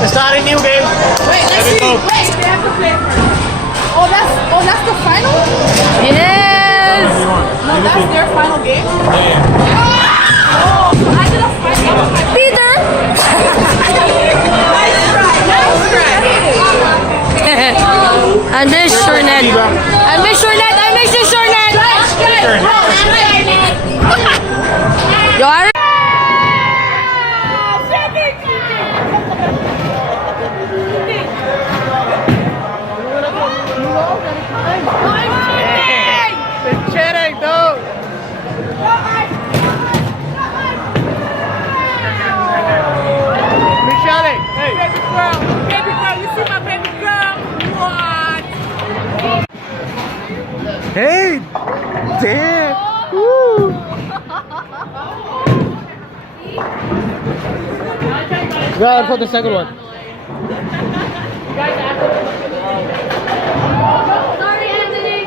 Let's start a new game. Wait, let's see. go. Wait, they have to play first. Oh, that's the final? Yes! No, that's their final game? Oh, I did a final. Peter! I miss Shornet. I miss Shornet. I miss you, Shornet. You are? It's cheating, dude. Michelle, hey. Baby girl, you see my baby girl? What? Hey, damn. Woo. Go ahead for the second one. Sorry, Anthony.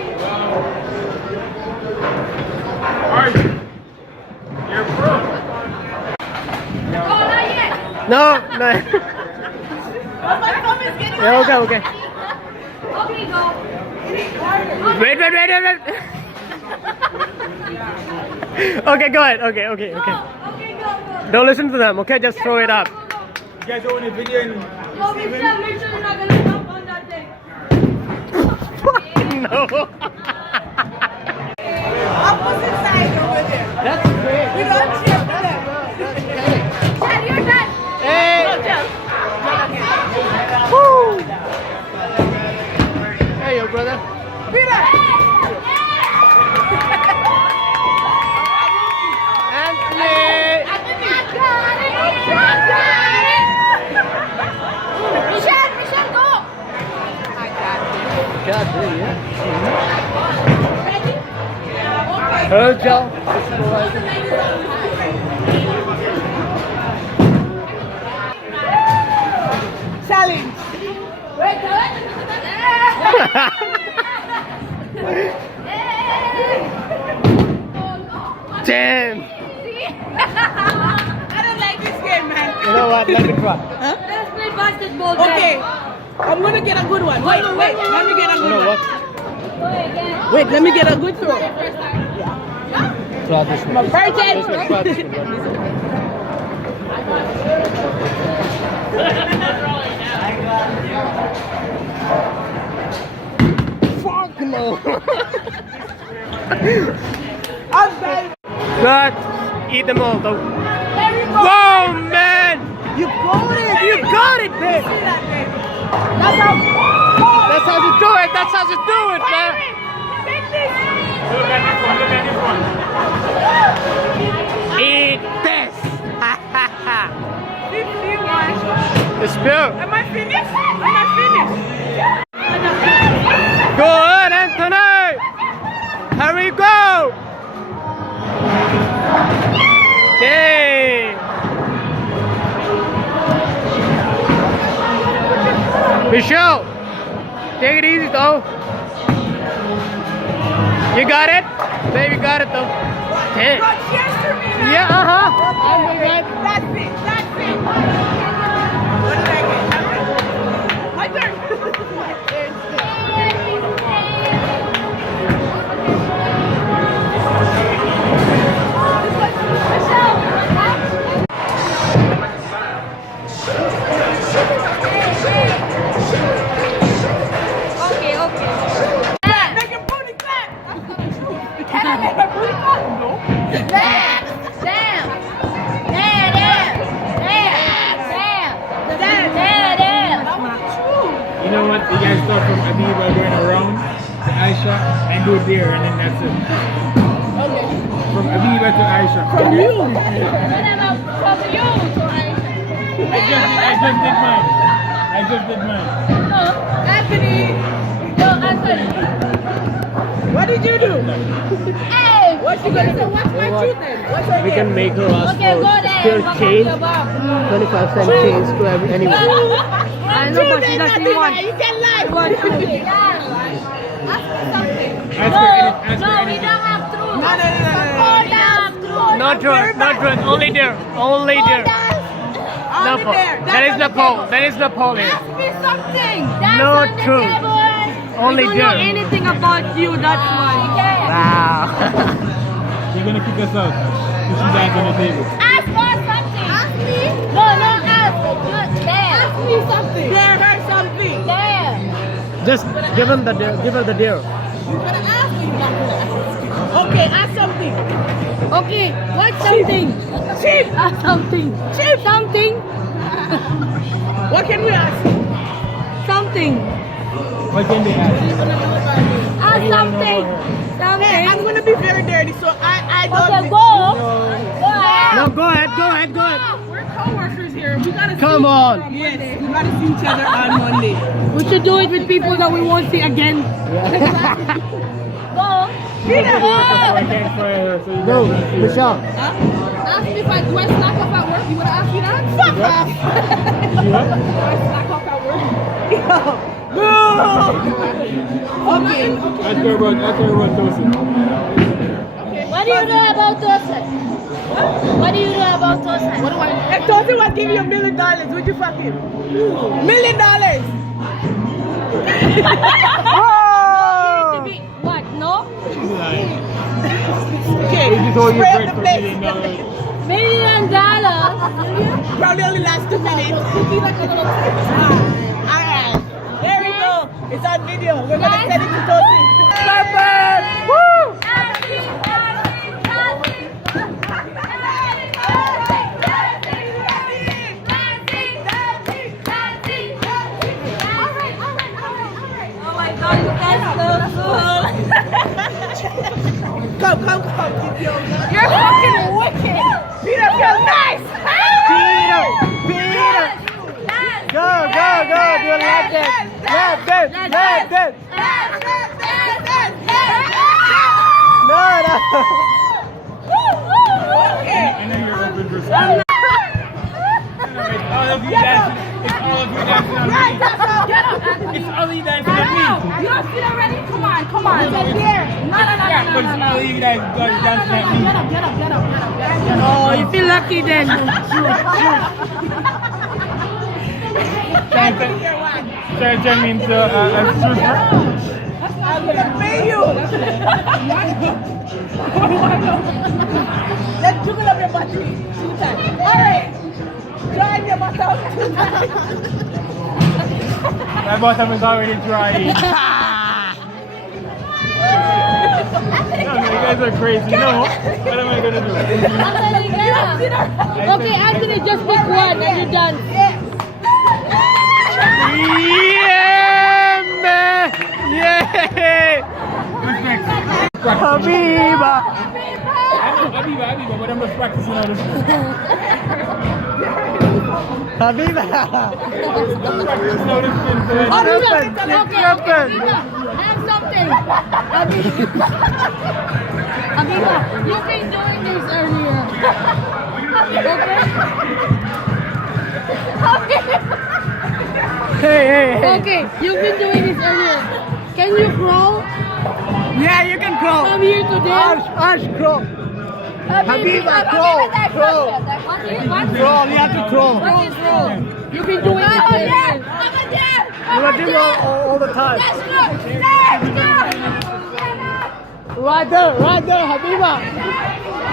You're pro. Oh, not yet. No, no. My thumb is getting Yeah, okay. Okay, go. Wait. Okay, go ahead. Okay. Okay, go. Don't listen to them, okay? Just throw it up. You guys doing a video and Go, Michelle, make sure you're not gonna jump on that thing. No. opposite side over there. That's great. We don't cheer for them. Chad, you're done. Hey. Just. Woo. Hey, yo, brother. Peter. Anthony. Michelle, go. God, yeah. Ready? Okay. Hello, Joe. Challenge. Wait, do it. Damn. I don't like this game, man. You know what? Let me try. Let's play basketball. Okay. I'm gonna get a good one. Wait. Let me get a You good know one. what? Wait, let me get a good throw. Try this one. My birthday. This one, try this one. Fuck no. I'm done. Good. Eat them all, though. There we go. Whoa, man! You got it! You got it, babe! See that, baby? That's how. That's how you do it! That's how you do it, man! Take this. look at this one. Eat this! 51. The spill! Am I finished? Am I finished? Good, Anthony! Hurry, go! Dang! Michelle! Take it easy, though. You got it? Baby, got it, though. Dang. Go cheers to me, man. Yeah, uh-huh. Okay. That's it. What did I get? My turn. Okay. Make your booty clap. Can I make my booty clap? No. Damn. That was true. You know what? You guys start from Abiba going around to Aisha and go there and then that's it. Okay. From Abiba to Aisha. From Okay? you. I just did mine. Anthony. What did you do? Hey. What you gonna do? What's my truth then? What's your We can game? make her ask Okay, go for there. still change, Go back. 25-cent change to anyone. I know, but she doesn't want. You can lie. Ask me something. Ask her any, ask her No, we anything. don't have truth. No. We don't have truth. Not drunk, only there, only there. Only Napo. there. That is Napo. That is Napoleon. Ask me something. No truth. Only We don't know there. anything about you, that's why. Wow. You're gonna kick us out. Put you guys on the table. Ask us something. Ask me. No, no, ask. There. Ask me something. There, her something. There. Just give him the deal. Give her the deal. You gonna ask me, you're not gonna ask. Okay, ask something. Okay, what something? Chief. Ask something. Chief. Something. What can we ask? Something. What can they ask? Ask something. Hey, Something. I'm gonna be very dirty, so I don't Okay, think- go. Go ahead. No, go ahead. Go ahead. Go ahead. We're co-workers here. We gotta Come on. Yes, we gotta see each other on Monday. We should do it with people that we won't see again. Go. Peter, I can't fire her, so you Go, guys will see her. Michelle. ask me if I do I slack off at work. You wanna ask me that? Fuck off. You what? Do I slack off at work? Yo. Okay. Ask her about Tosin. What do you know about Tosin? What do you know about Tosin? What do I? If Tosin was giving you $1 million, would you fuck him? $1 million. Oh! What? No? She's lying. Okay. They just hold your Spray bread up for the place. $1 million. $1 million. Probably only lasts 2 minutes. Alright. There we go. It's on video. We're gonna send it to Tosin. Perfect! Woo! Oh my God, you guys so cool. Come. You're fucking wicked. Peter, feel nice! Peter! Peter! Go, go, go! Do a lap dance! Lap dance! Lap dance! No, no! I know you're open for school. It's all of you dancing. It's all of you dancing on me. It's all of you dancing on me. You don't see already? Come on. It's here. No. Yeah, but it's all of you guys dancing at me. Get up. Oh, you feel lucky then. Trying to turn me into a stripper. I'm gonna pay you. Let's juggle up your body 2 times. Alright. Join your bottom 2 times. My bottom is already dry. You guys are crazy. No. What am I gonna do? Okay, Anthony, just pick one and you're done. Yeah, man! Yeah! Habiba! Habiba, but I'm just practicing all this. Habiba! Practicing all this spin, so It's open! Okay, It's okay, open! have something. Abiba, you've been doing this earlier. Hey! Okay, you've been doing this earlier. Can you crawl Yeah, you can crawl! from here to there? Arch, crawl! Habiba, crawl! Crawl! Crawl, you have to crawl! Crawl. You've been doing it earlier. You are doing all the time. Right there, Habiba!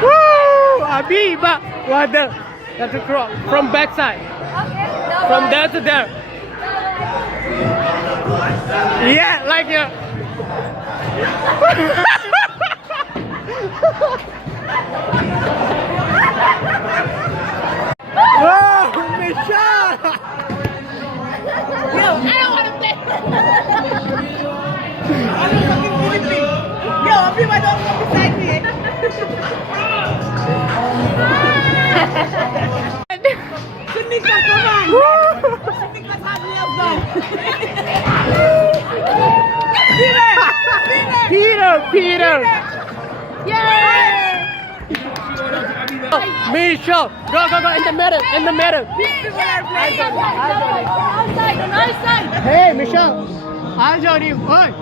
Woo! Habiba! Right there. You have to crawl from backside. From there to there. Yeah, like you. Whoa, Michelle! Yo, I don't wanna play. I'm a fucking Philippine. Yo, everyone don't come beside me. Shanika, come on. Shanika's hot nails done. Peter! Yay! Michelle! Go, in the middle, Outside, on our side. Hey, Michelle! I'll join you. Oi!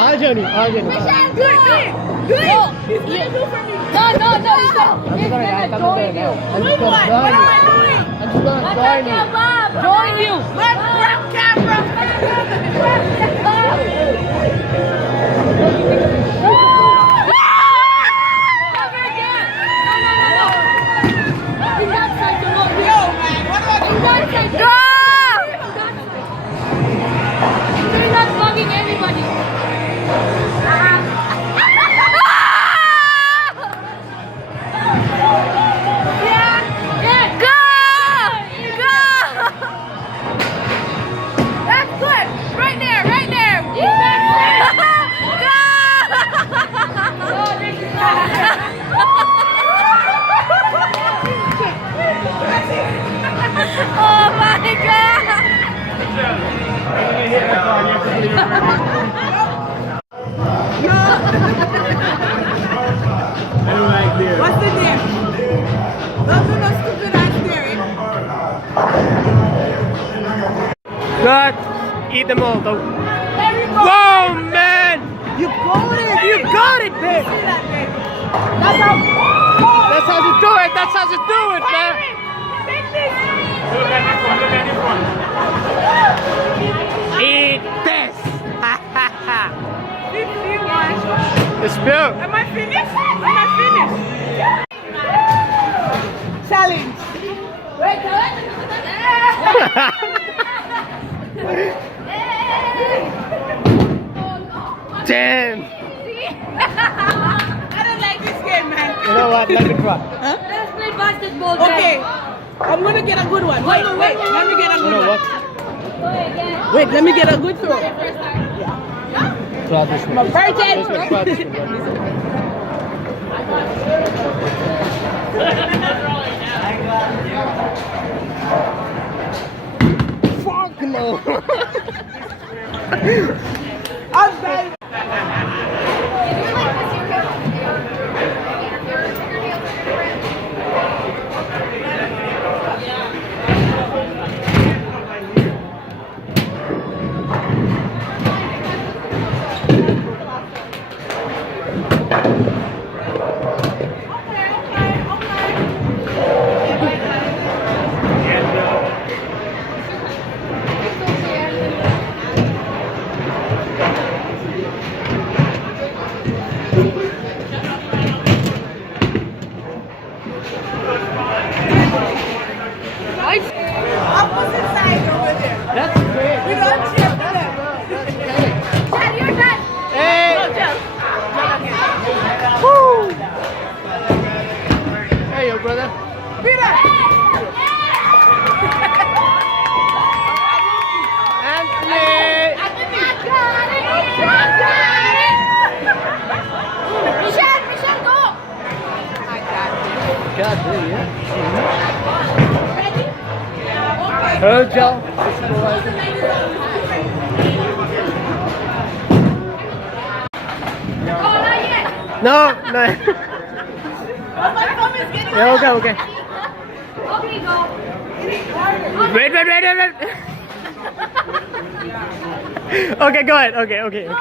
I'll join you. Michelle, do it. Do it. No, he's gonna join you. What am I doing? Join you. Let's grab camera. Never again. No. In that side, the road. Yo, man, what about In that side. Go! You're not bugging anybody. Yeah. Go! That's good. Right there, right there. Oh my god! What's in there? Don't do no stupid ass staring. Good. Eat them all though. There you go. Whoa, man! You got it! You got it, babe! See that, baby? That's how. That's how you do it! That's how you do it, man! Take this. Look at this one, look at this one. Eat this! Ha ha ha! 51. The spill! Am I finished? Am I finished? Challenge. Wait, Damn! I don't like this game, man. You know what? Let me try. Let's play basketball. Okay. I'm gonna get a good one. Wait. Let me get a You good know one. what? Wait, let me get a good throw. Try this one. My birthday. This one, try this one. Fuck no! I'm bad. Opposite side over there. That's great. We don't cheer for them. Dad, you're done. Hey! Go, Woo! Hey, yo, brother. Peter. Anthony! Michelle, go. God, yeah. Hello, Joe. No, no. Yeah, okay. Okay, go. Wait. Okay, go ahead. Okay. Okay, go.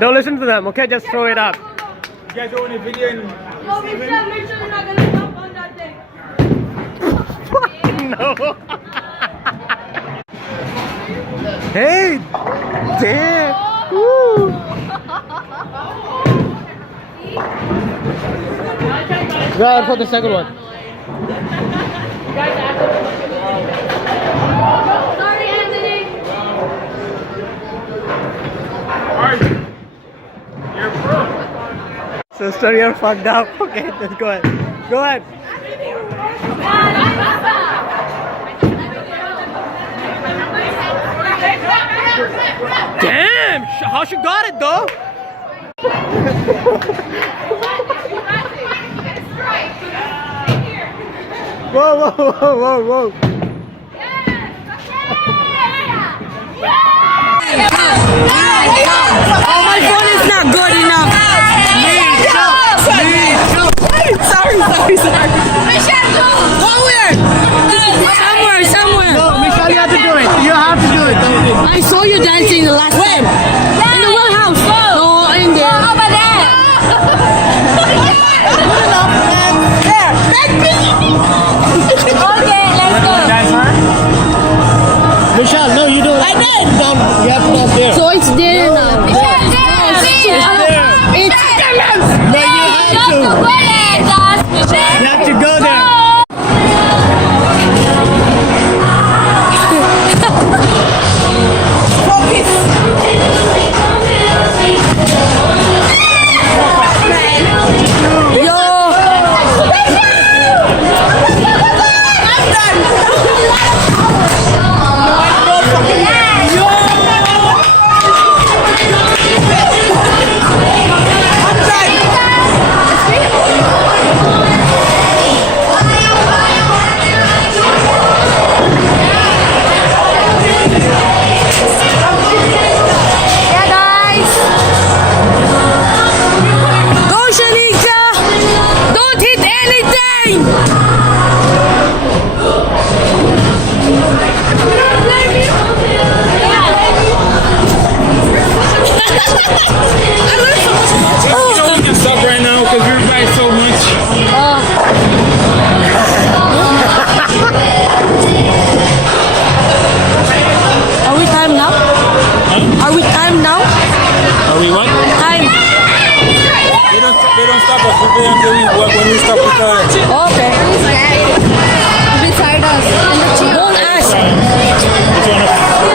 Don't listen to them, okay? Just throw it up. You guys own a video in Go, Michelle, make sure you're not gonna jump on that thing. No. Hey, damn. Woo. Go out for the second one. Sorry, Anthony. Alright. You're pro. Sister, you're fucked up. Okay, let's go ahead. Go ahead. Damn, how she got it though? Whoa. Oh, my phone is not good enough. Sorry. Go where? Somewhere. No, Michelle, you have to do it. You have to do it. I saw you dancing the last time. In the well house. No, in there. Over there. Good enough, man. There. Okay, let's go. That's her? Michelle, no, you don't. I did. You have to not there. So it's there now. It's there. No, you have to. You have to go there. Yeah, guys. Go, Shanika. Don't hit anything. You know we can stop right now because we're by so much. Are we time now? Are we time now? Are we what? Time. They don't stop us. We play until when we stop with Okay. Beside us. Don't ask. Which one?